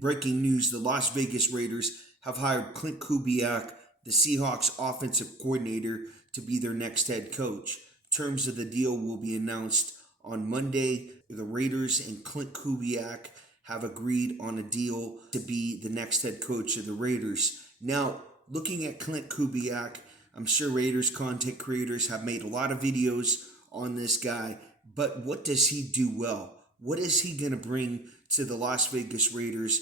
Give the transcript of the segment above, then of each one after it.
Breaking news, the Las Vegas Raiders have hired Klint Kubiak, the Seahawks offensive coordinator, to be their next head coach. Terms of the deal will be announced on Monday. The Raiders and Klint Kubiak have agreed on a deal to be the next head coach of the Raiders. Now, looking at Klint Kubiak, I'm sure Raiders content creators have made a lot of videos on this guy, but what does he do well? What is he going to bring to the Las Vegas Raiders?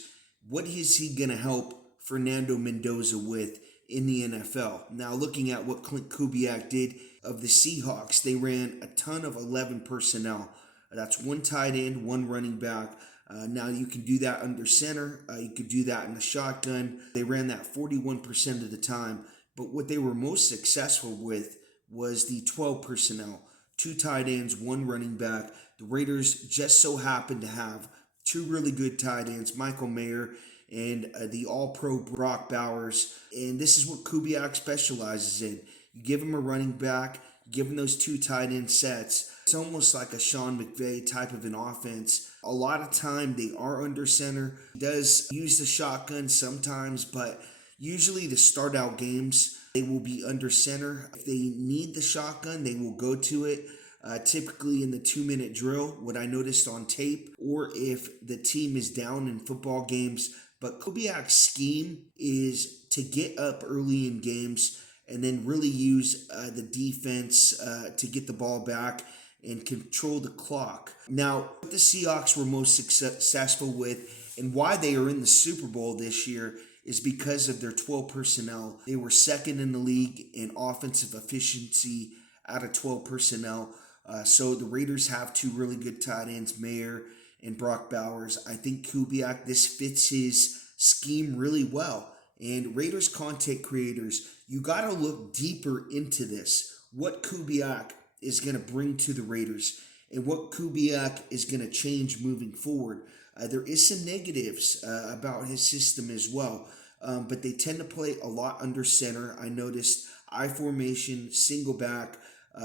What is he going to help Fernando Mendoza with in the NFL? Now, looking at what Klint Kubiak did of the Seahawks, they ran a ton of 11 personnel. That's one tight end, one running back. Now you can do that under center. You could do that in the shotgun. They ran that 41% of the time. But what they were most successful with was the 12 personnel. Two tight ends, one running back. The Raiders just so happened to have two really good tight ends, Michael Mayer and the all-pro Brock Bowers. And this is what Kubiak specializes in. You give him a running back, give him those two tight end sets. It's almost like a Sean McVay type of an offense. A lot of time they are under center. He does use the shotgun sometimes, but usually to start out games, they will be under center. If they need the shotgun, they will go to it. Typically in the 2-minute drill, what I noticed on tape, or if the team is down in football games. But Kubiak's scheme is to get up early in games and then really use the defense to get the ball back and control the clock. Now, what the Seahawks were most successful with and why they are in the Super Bowl this year is because of their 12 personnel. They were second in the league in offensive efficiency out of 12 personnel. So the Raiders have two really good tight ends, Mayer and Brock Bowers. I think Kubiak, this fits his scheme really well. And Raiders content creators, you got to look deeper into this. What Kubiak is going to bring to the Raiders and what Kubiak is going to change moving forward. There is some negatives about his system as well, but they tend to play a lot under center. I noticed I formation, single back,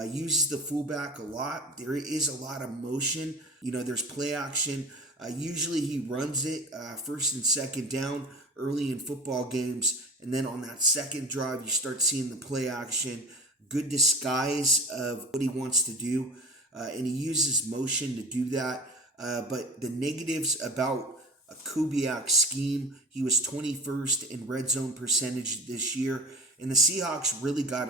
uses the fullback a lot. There is a lot of motion. There's play action. Usually he runs it first and second down early in football games. And then on that second drive, you start seeing the play action. Good disguise of what he wants to do. And he uses motion to do that. But the negatives about a Kubiak scheme, he was 21st in red zone percentage this year. And the Seahawks really got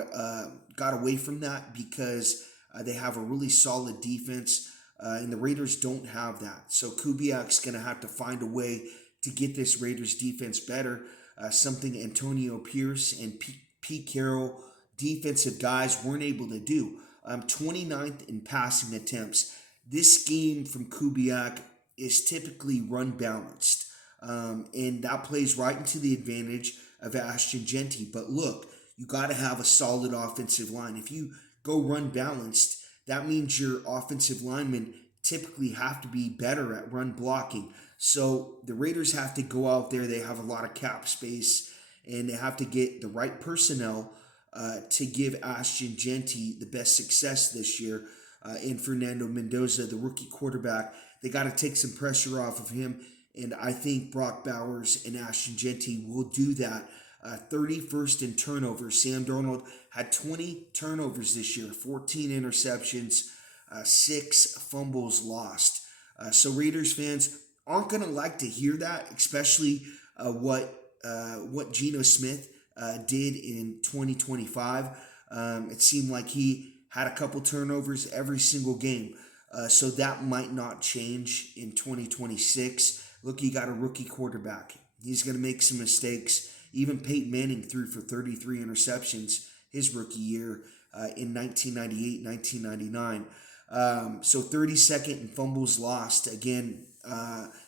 away from that because they have a really solid defense, and the Raiders don't have that. So Kubiak's going to have to find a way to get this Raiders defense better, something Antonio Pierce and Pete Carroll, defensive guys, weren't able to do. 29th in passing attempts. This scheme from Kubiak is typically run balanced, and that plays right into the advantage of Ashton Jeanty. But look, you got to have a solid offensive line. If you go run balanced, that means your offensive linemen typically have to be better at run blocking. So the Raiders have to go out there. They have a lot of cap space, and they have to get the right personnel to give Ashton Jeanty the best success this year. And Fernando Mendoza, the rookie quarterback, they got to take some pressure off of him. And I think Brock Bowers and Ashton Jeanty will do that. 31st in turnovers. Sam Darnold had 20 turnovers this year, 14 interceptions, 6 fumbles lost. So Raiders fans aren't going to like to hear that, especially what Geno Smith did in 2025. It seemed like he had a couple turnovers every single game. So that might not change in 2026. Look, you got a rookie quarterback. He's going to make some mistakes. Even Peyton Manning threw for 33 interceptions his rookie year in 1998, 1999. So 32nd in fumbles lost. Again,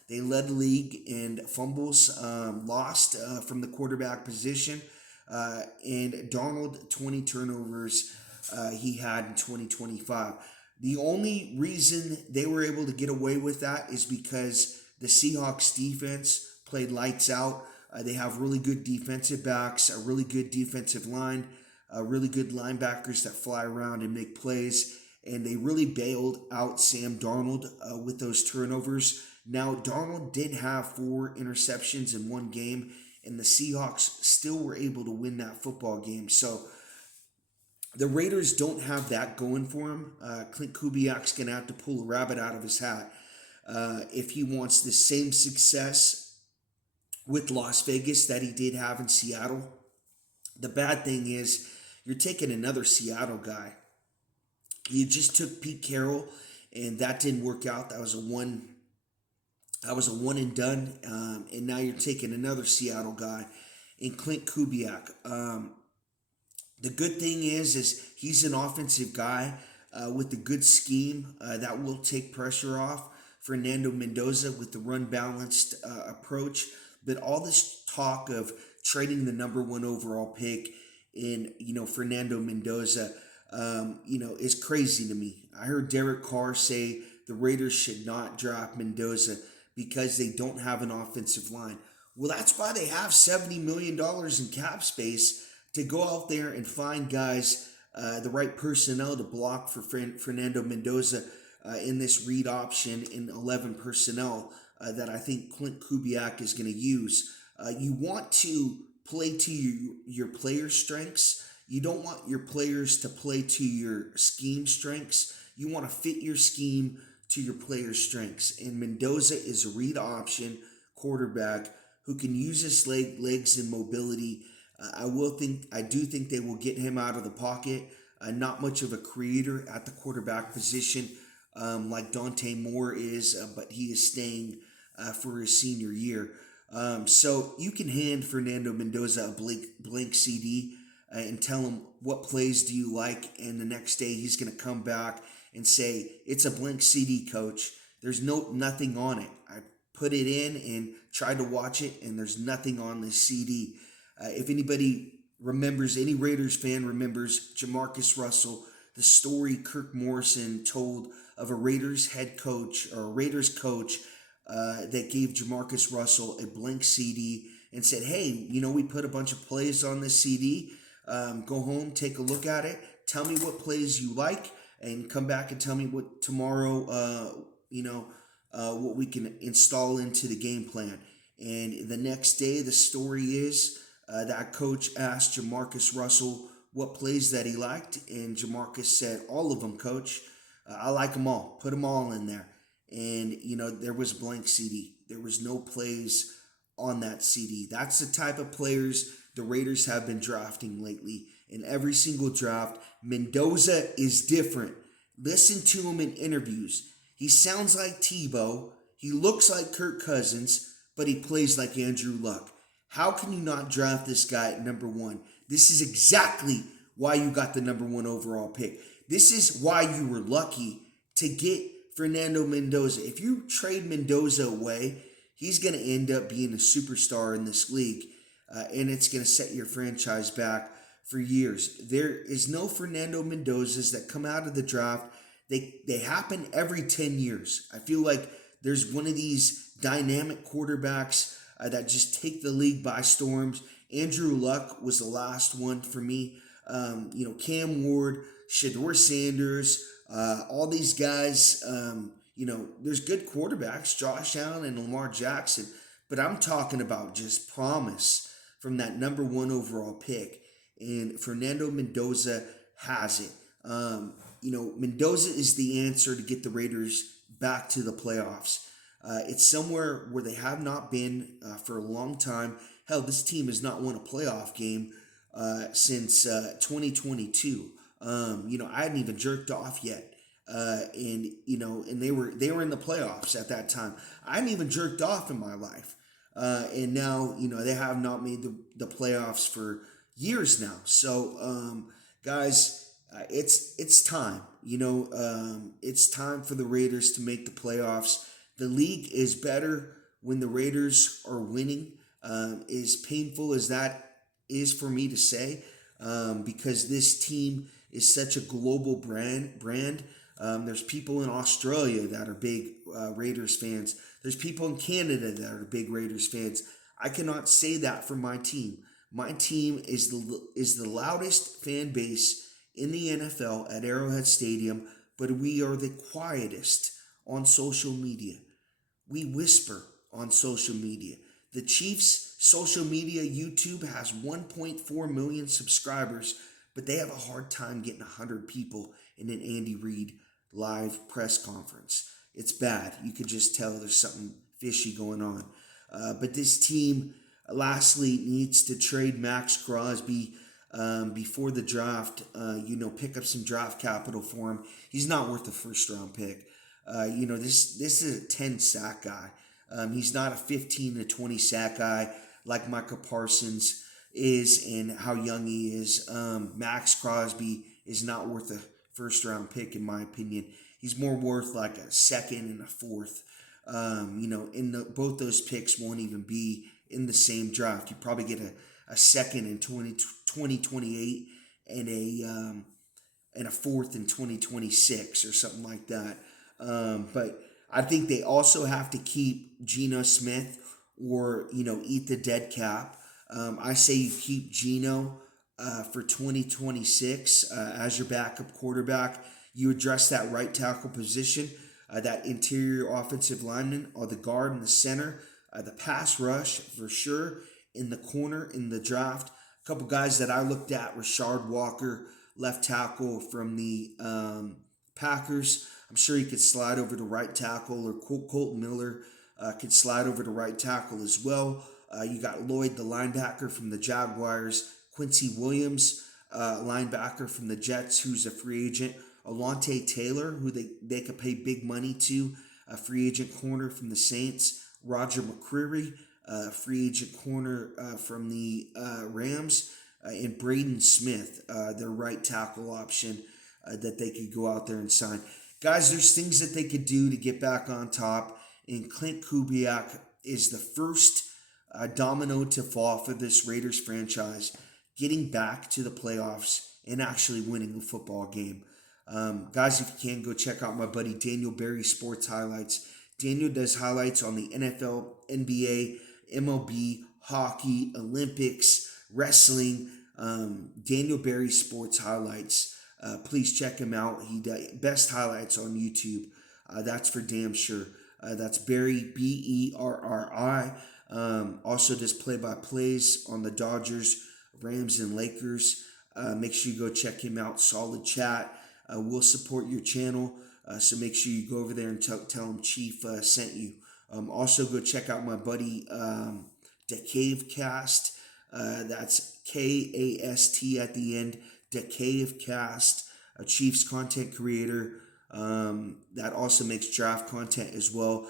they led the league in fumbles lost from the quarterback position. And Darnold, 20 turnovers he had in 2025. The only reason they were able to get away with that is because the Seahawks defense played lights out. They have really good defensive backs, a really good defensive line, really good linebackers that fly around and make plays. And they really bailed out Sam Darnold with those turnovers. Now, Darnold did have 4 interceptions in one game, and the Seahawks still were able to win that football game. So the Raiders don't have that going for him. Klint Kubiak's going to have to pull a rabbit out of his hat if he wants the same success with Las Vegas that he did have in Seattle. The bad thing is you're taking another Seattle guy. You just took Pete Carroll, and that didn't work out. That was a one. That was a one and done. And now you're taking another Seattle guy in Klint Kubiak. The good thing is he's an offensive guy with a good scheme that will take pressure off Fernando Mendoza with the run balanced approach. But all this talk of trading the number 1 overall pick in Fernando Mendoza, is crazy to me. I heard Derek Carr say the Raiders should not draft Mendoza because they don't have an offensive line. Well, that's why they have $70 million in cap space to go out there and find guys, the right personnel to block for Fernando Mendoza in this read option in 11 personnel that I think Klint Kubiak is going to use. You want to play to your player strengths. You don't want your players to play to your scheme strengths. You want to fit your scheme to your players' strengths. And Mendoza is a read option quarterback who can use his legs and mobility. I do think they will get him out of the pocket. Not much of a creator at the quarterback position like Dante Moore is, but he is staying for his senior year. So you can hand Fernando Mendoza a blank CD and tell him what plays do you like, and the next day he's going to come back and say, it's a blank CD, coach. There's nothing on it. I put it in and tried to watch it, and there's nothing on this CD. If anybody remembers, any Raiders fan remembers Jamarcus Russell, the story Kirk Morrison told of a Raiders head coach or a Raiders coach that gave Jamarcus Russell a blank CD and said, hey, we put a bunch of plays on this CD. Go home, take a look at it. Tell me what plays you like and come back and tell me what tomorrow, what we can install into the game plan. And the next day, the story is that coach asked Jamarcus Russell what plays that he liked, and Jamarcus said, all of them, coach. I like them all. Put them all in there. And, there was blank CD. There was no plays on that CD. That's the type of players the Raiders have been drafting lately. In every single draft, Mendoza is different. Listen to him in interviews. He sounds like Tebow. He looks like Kirk Cousins, but he plays like Andrew Luck. How can you not draft this guy at number 1? This is exactly why you got the number 1 overall pick. This is why you were lucky to get Fernando Mendoza. If you trade Mendoza away, he's going to end up being a superstar in this league, and it's going to set your franchise back for years. There is no Fernando Mendozas that come out of the draft. They happen every 10 years. I feel like there's one of these dynamic quarterbacks that just take the league by storms. Andrew Luck was the last one for me. Cam Ward, Shedeur Sanders, all these guys, there's good quarterbacks, Josh Allen and Lamar Jackson, but I'm talking about just promise from that number 1 overall pick. And Fernando Mendoza has it. Mendoza is the answer to get the Raiders back to the playoffs. It's somewhere where they have not been for a long time. Hell, this team has not won a playoff game since 2022. I hadn't even jerked off yet, and they were in the playoffs at that time. I hadn't even jerked off in my life, and now they have not made the playoffs for years now. So, guys, it's time. It's time for the Raiders to make the playoffs. The league is better when the Raiders are winning. As painful as that is for me to say, because this team is such a global brand. There's people in Australia that are big Raiders fans. There's people in Canada that are big Raiders fans. I cannot say that for my team. My team is the loudest fan base in the NFL at Arrowhead Stadium, but we are the quietest on social media. we whisper on social media. The Chiefs' social media, YouTube, has 1.4 million subscribers, but they have a hard time getting 100 people in an Andy Reid live press conference. It's bad. You could just tell there's something fishy going on. But this team, lastly, needs to trade Max Crosby before the draft. Pick up some draft capital for him. He's not worth a first round pick. This is a 10 sack guy. He's not a 15 to 20 sack guy like Micah Parsons is and how young he is. Max Crosby is not worth a first round pick, in my opinion. He's more worth like a second and a fourth. Both those picks won't even be in the same draft. You probably get a second in 2028 and a fourth in 2026 or something like that. But I think they also have to keep Geno Smith or, eat the dead cap. I say you keep Geno for 2026 as your backup quarterback. You address that right tackle position, that interior offensive lineman, or the guard and the center, the pass rush for sure, in the corner in the draft. A couple guys that I looked at: Rashard Walker, left tackle from the Packers. I'm sure he could slide over to right tackle, or Colton Miller could slide over to right tackle as well. You got Lloyd, the linebacker from the Jaguars, Quincy Williams, linebacker from the Jets, who's a free agent, Alontae Taylor, who they could pay big money to, a free agent corner from the Saints, Roger McCreary, free agent corner from the Rams, and Braden Smith, their right tackle option that they could go out there and sign. Guys, there's things that they could do to get back on top, and Klint Kubiak is the first domino to fall for this Raiders franchise, getting back to the playoffs and actually winning a football game. Guys, if you can, go check out my buddy Daniel Berry Sports Highlights. Daniel does highlights on the NFL, NBA, MLB, hockey, Olympics, wrestling. Daniel Berry Sports Highlights. Please check him out. He does best highlights on YouTube. That's for damn sure. That's Berry, Berri. Also does play-by-plays on the Dodgers, Rams, and Lakers. Make sure you go check him out. Solid chat. We'll support your channel. So make sure you go over there and tell him Chief sent you. Also go check out my buddy DeCavecast. That's Kast at the end. DeCavecast, a Chiefs content creator that also makes draft content as well.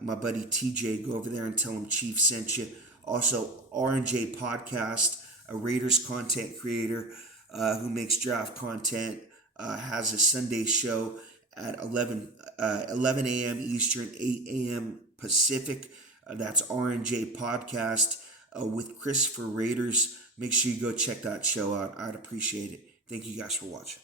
My buddy TJ, go over there and tell him Chief sent you. Also, R&J Podcast, a Raiders content creator who makes draft content, has a Sunday show at 11 a.m. Eastern, 8 a.m. Pacific. That's R&J Podcast with Chris for Raiders. Make sure you go check that show out. I'd appreciate it. Thank you guys for watching.